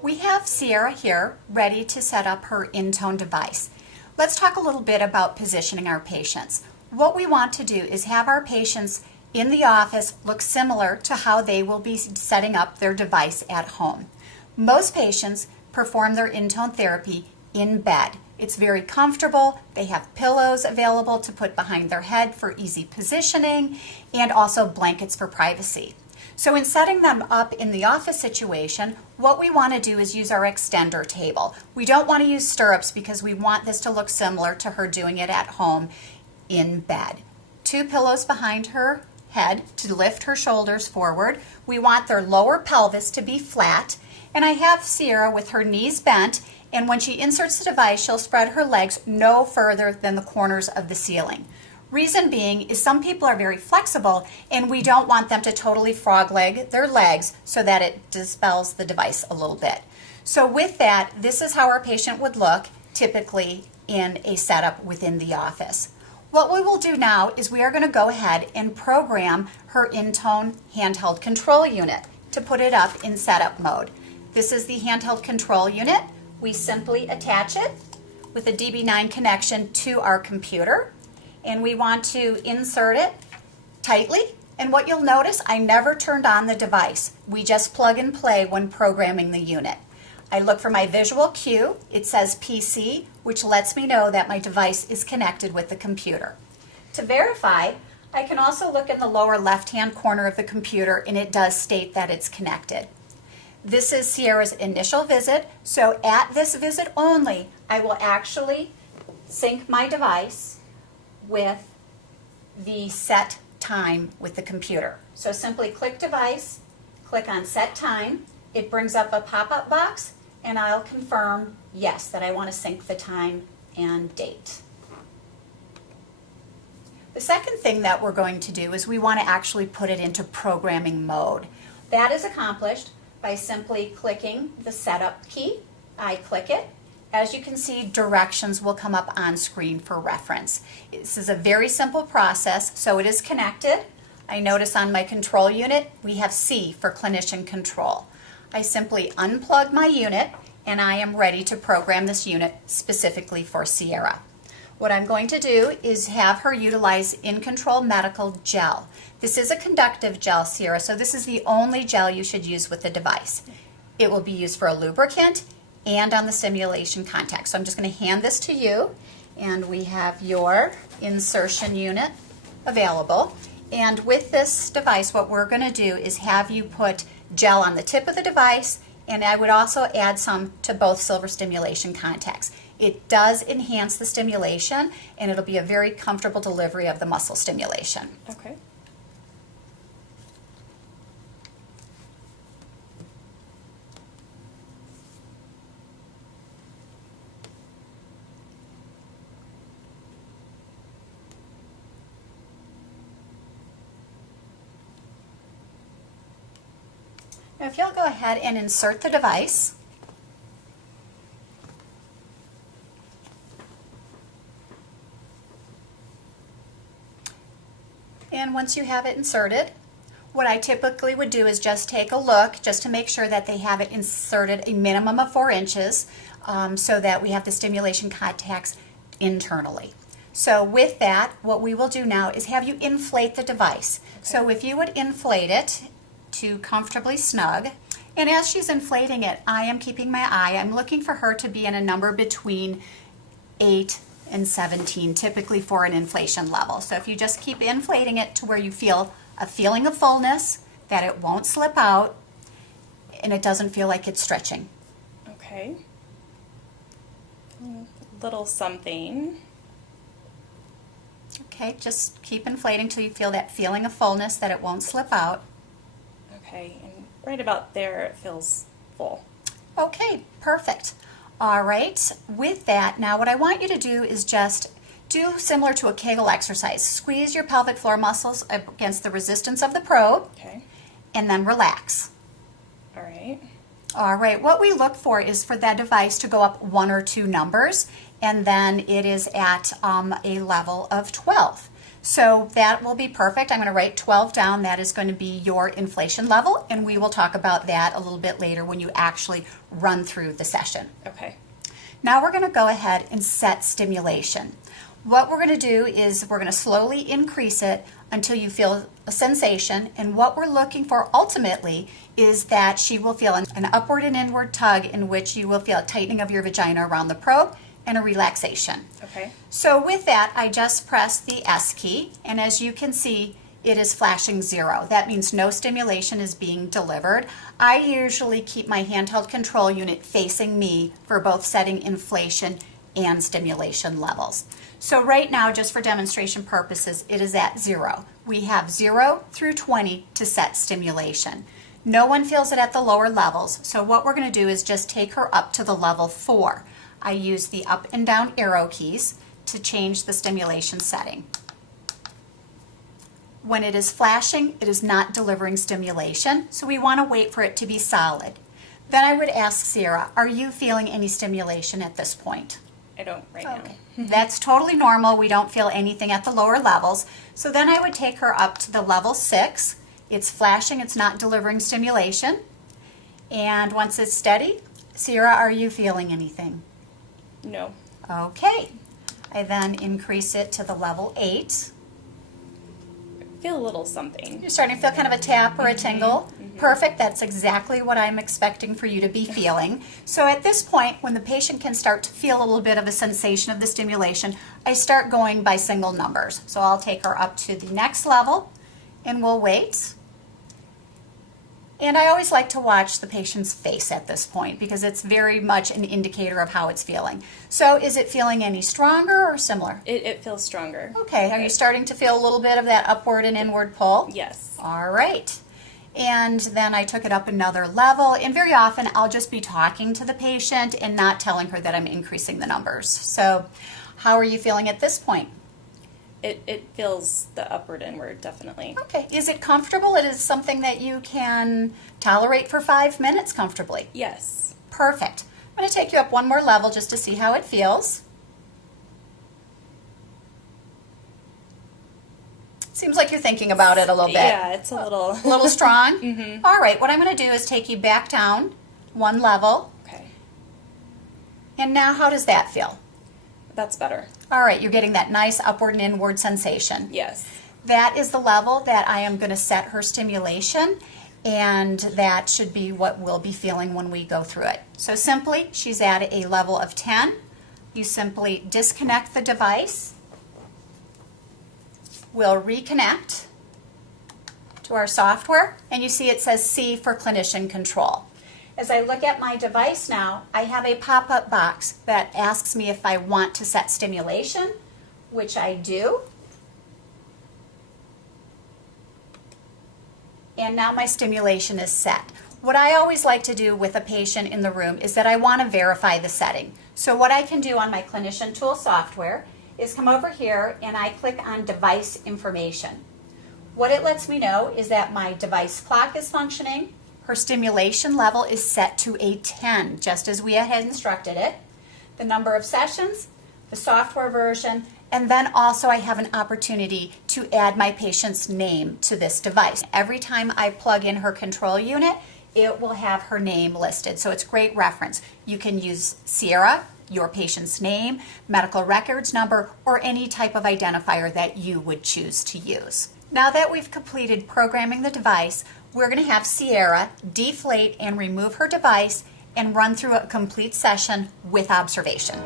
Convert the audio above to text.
We have Sierra here ready to set up her InTone device. Let's talk a little bit about positioning our patients. What we want to do is have our patients in the office look similar to how they will be setting up their device at home. Most patients perform their InTone therapy in bed. It's very comfortable. They have pillows available to put behind their head for easy positioning and also blankets for privacy. So in setting them up in the office situation, what we want to do is use our extender table. We don't want to use stirrups because we want this to look similar to her doing it at home in bed. 2 pillows behind her head to lift her shoulders forward. We want their lower pelvis to be flat. And I have Sierra with her knees bent, and when she inserts the device, she'll spread her legs no further than the corners of the ceiling. Reason being is some people are very flexible and we don't want them to totally frog leg their legs so that it dispels the device a little bit. So with that, this is how our patient would look typically in a setup within the office. What we will do now is we are going to go ahead and program her InTone handheld control unit to put it up in setup mode. This is the handheld control unit. We simply attach it with a DB9 connection to our computer, and we want to insert it tightly. And what you'll notice, I never turned on the device. We just plug and play when programming the unit. I look for my visual cue. It says PC, which lets me know that my device is connected with the computer. To verify, I can also look in the lower left-hand corner of the computer, and it does state that it's connected. This is Sierra's initial visit, so at this visit only, I will actually sync my device with the set time with the computer. So simply click device, click on set time. It brings up a pop-up box, and I'll confirm yes, that I want to sync the time and date. The second thing that we're going to do is we want to actually put it into programming mode. That is accomplished by simply clicking the setup key. I click it. As you can see, directions will come up on screen for reference. This is a very simple process, so it is connected. I notice on my control unit, we have C for clinician control. I simply unplug my unit, and I am ready to program this unit specifically for Sierra. What I'm going to do is have her utilize InControl Medical Gel. This is a conductive gel, Sierra, so this is the only gel you should use with the device. It will be used for a lubricant and on the stimulation contact. So I'm just going to hand this to you, and we have your insertion unit available. And with this device, what we're going to do is have you put gel on the tip of the device, and I would also add some to both silver stimulation contacts. It does enhance the stimulation, and it'll be a very comfortable delivery of the muscle stimulation. Okay. Now if you'll go ahead and insert the device. And once you have it inserted, what I typically would do is just take a look just to make sure that they have it inserted a minimum of 4 inches so that we have the stimulation contacts internally. So with that, what we will do now is have you inflate the device. Okay. So if you would inflate it to comfortably snug, and as she's inflating it, I am keeping my eye. I'm looking for her to be in a number between 8 and 17, typically for an inflation level. So if you just keep inflating it to where you feel a feeling of fullness, that it won't slip out, and it doesn't feel like it's stretching. Okay. A little something. Okay, just keep inflating till you feel that feeling of fullness, that it won't slip out. Okay, and right about there it feels full. Okay, perfect. All right, with that, now what I want you to do is just do similar to a Kegel exercise. Squeeze your pelvic floor muscles against the resistance of the probe, Okay. and then relax. All right. All right, what we look for is for that device to go up 1 or 2 numbers, and then it is at a level of 12. So that will be perfect. I'm going to write 12 down. That is going to be your inflation level, and we will talk about that a little bit later when you actually run through the session. Okay. Now we're going to go ahead and set stimulation. What we're going to do is we're going to slowly increase it until you feel a sensation, and what we're looking for ultimately is that she will feel an upward and inward tug in which you will feel a tightening of your vagina around the probe and a relaxation. Okay. So with that, I just press the S key, and as you can see, it is flashing 0. That means no stimulation is being delivered. I usually keep my handheld control unit facing me for both setting inflation and stimulation levels. So right now, just for demonstration purposes, it is at 0. We have 0 through 20 to set stimulation. No one feels it at the lower levels, so what we're going to do is just take her up to the level 4. I use the up and down arrow keys to change the stimulation setting. When it is flashing, it is not delivering stimulation, so we want to wait for it to be solid. Then I would ask Sierra, are you feeling any stimulation at this point? I don't right Okay. now. That's totally normal. We don't feel anything at the lower levels. So then I would take her up to the level 6. It's flashing, it's not delivering stimulation. And once it's steady, Sierra, are you feeling anything? No. Okay. I then increase it to the level 8. I feel a little something. You're starting to feel kind of a tap or a tingle. Perfect. That's exactly what I'm expecting for you to be feeling. So at this point, when the patient can start to feel a little bit of a sensation of the stimulation, I start going by single numbers. So I'll take her up to the next level and we'll wait. And I always like to watch the patient's face at this point because it's very much an indicator of how it's feeling. So is it feeling any stronger or similar? It feels stronger. Okay. Are you starting to feel a little bit of that upward and inward pull? Yes. All right. And then I took it up another level, and very often I'll just be talking to the patient and not telling her that I'm increasing the numbers. So how are you feeling at this point? It feels the upward inward, definitely. Okay. Is it comfortable? It is something that you can tolerate for 5 minutes comfortably? Yes. Perfect. I'm going to take you up one more level just to see how it feels. Seems like you're thinking about it a little bit. Yeah, it's a little... A little strong? All right, what I'm going to do is take you back down one level. Okay. And now how does that feel? That's better. All right, you're getting that nice upward and inward sensation. Yes. That is the level that I am going to set her stimulation, and that should be what we'll be feeling when we go through it. So simply, she's at a level of 10. You simply disconnect the device. We'll reconnect to our software, and you see it says C for clinician control. As I look at my device now, I have a pop-up box that asks me if I want to set stimulation, which I do. And now my stimulation is set. What I always like to do with a patient in the room is that I want to verify the setting. So what I can do on my clinician tool software is come over here and I click on device information. What it lets me know is that my device clock is functioning, her stimulation level is set to a 10, just as we had instructed it, the number of sessions, the software version, and then also I have an opportunity to add my patient's name to this device. Every time I plug in her control unit, it will have her name listed, so it's great reference. You can use Sierra, your patient's name, medical records number, or any type of identifier that you would choose to use. Now that we've completed programming the device, we're going to have Sierra deflate and remove her device and run through a complete session with observation.